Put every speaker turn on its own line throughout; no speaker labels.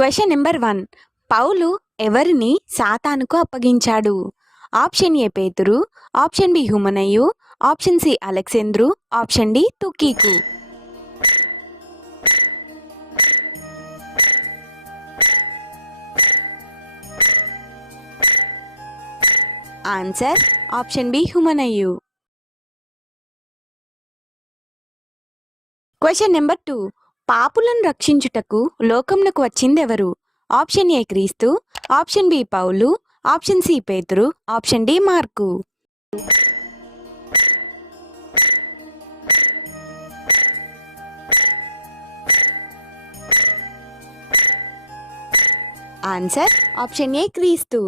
Question number one పౌలు ఎవరిని సాతానుకు అప్పగించాడు? Option A పేతురు ఆప్షన్ బి హ్యూమనయ్యు ఆప్షన్ సి అలెక్సేంద్రు ఆప్షన్ డి తుకీకు ఆన్సర్ ఆప్షన్ బి హ్యూమనయ్యు క్వశ్చన్ నెంబర్ టూ పాపులను రక్షించుటకు లోకంలోకి వచ్చిందెవరు? ఆప్షన్ ఏ క్రీస్తు ఆప్షన్ బి పౌలు ఆప్షన్ సి పేతురు ఆప్షన్ డి మార్కు. ఆన్సర్ ఆప్షన్ ఏ క్రీస్తు.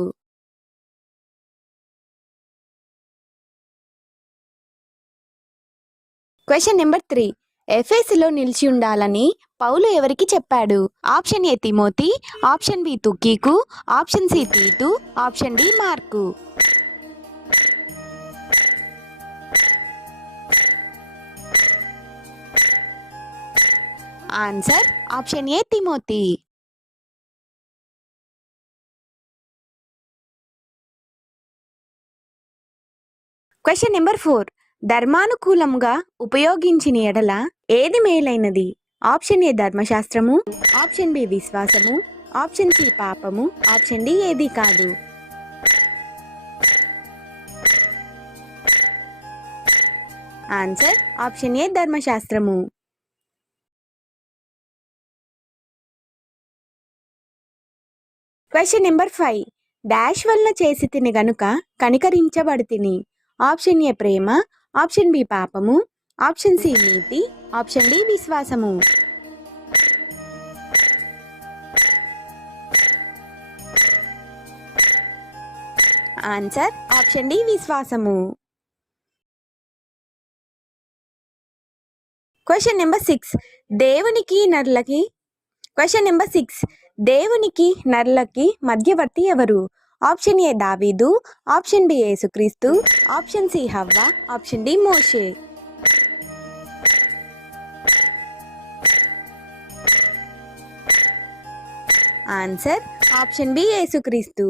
Question number three. ఎఫ్ఎస్లో నిలిచి ఉండాలని పౌలు ఎవరికి చెప్పాడు? ఆప్షన్ ఏ తిమోతి ఆప్షన్ బి తుకీకు ఆప్షన్ సి తీతు ఆప్షన్ డి మార్కు. Answer option A Timothy. Question number four. ధర్మానుకూలంగా ఉపయోగించిన ఎడల ఏది మేలైనది? ఆప్షన్ ఏ ధర్మశాస్త్రము ఆప్షన్ బి విశ్వాసము ఆప్షన్ సి పాపము ఆప్షన్ డి ఏది కాదు. ఆన్సర్ ఆప్షన్ ఏ ధర్మశాస్త్రము. Question number five. డాష్ వల్ల చేసి తిని గనుక కనికరించబడి తిని. ఆప్షన్ ఏ ప్రేమ ఆప్షన్ బి పాపము ఆప్షన్ సి నీతి ఆప్షన్ డి విశ్వాసము. ఆన్సర్ ఆప్షన్ డి విశ్వాసము. క్వశ్చన్ నెంబర్ సిక్స్ దేవునికి నర్లకి. క్వశ్చన్ నెంబర్ సిక్స్ దేవునికి నర్లకి మధ్యవర్తి ఎవరు? ఆప్షన్ ఏ దావీదు ఆప్షన్ బి యేసుక్రీస్తు ఆప్షన్ సి హవ్వ ఆప్షన్ డి మోషే. ఆన్సర్ ఆప్షన్ బి యేసుక్రీస్తు.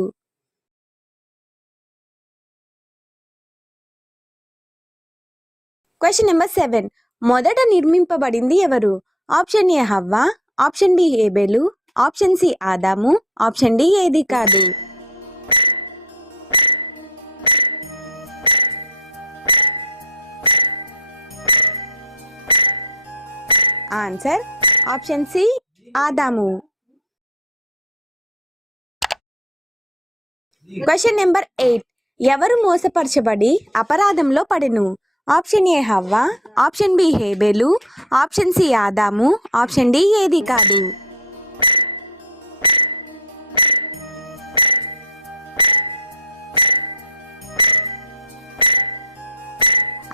Question number seven. మొదట నిర్మింపబడింది ఎవరు? ఆప్షన్ ఏ హవ్వ ఆప్షన్ బి ఏబెలు ఆప్షన్ సి ఆదాము ఆప్షన్ డి ఏది కాదు. ఆన్సర్ ఆప్షన్ సి ఆదాము క్వశ్చన్ నెంబర్ ఎయిట్ ఎవరు మోసపరచబడి అపరాధంలో పడెను? ఆప్షన్ ఏ హవ్వ ఆప్షన్ బి హేబేలు ఆప్షన్ సి ఆదాము ఆప్షన్ డి ఏది కాదు.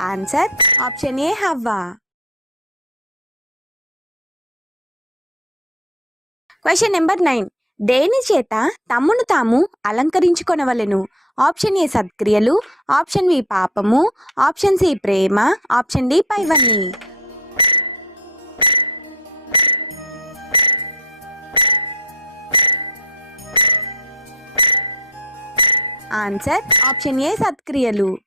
ఆన్సర్ ఆప్షన్ ఏ హవ్వ క్వశ్చన్ నెంబర్ నైన్ దేని చేత తమ్మును తాము అలంకరించుకొనవలెను? ఆప్షన్ ఏ సత్క్రియలు ఆప్షన్ బి పాపము ఆప్షన్ సి ప్రేమ ఆప్షన్ డి పైవన్నీ. ఆన్సర్ ఆప్షన్ ఏ సత్క్రియలు.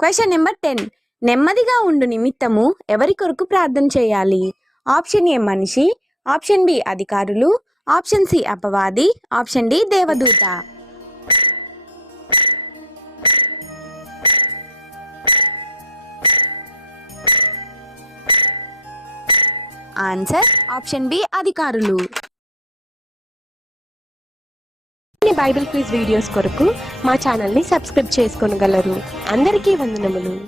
క్వశ్చన్ నెంబర్ టెన్ నెమ్మదిగా ఉండు నిమిత్తము ఎవరి కొరకు ప్రార్థన చేయాలి? ఆప్షన్ ఏ మనిషి ఆప్షన్ బి అధికారులు ఆప్షన్ సి అపవాది ఆప్షన్ డి దేవదూత. ఆన్సర్ ఆప్షన్ బి అధికారులు.
బైబిల్ క్విజ్ వీడియోస్ కొరకు మా ఛానల్ని సబ్స్క్రైబ్ చేసుకోగలరు. అందరికీ వందనములు.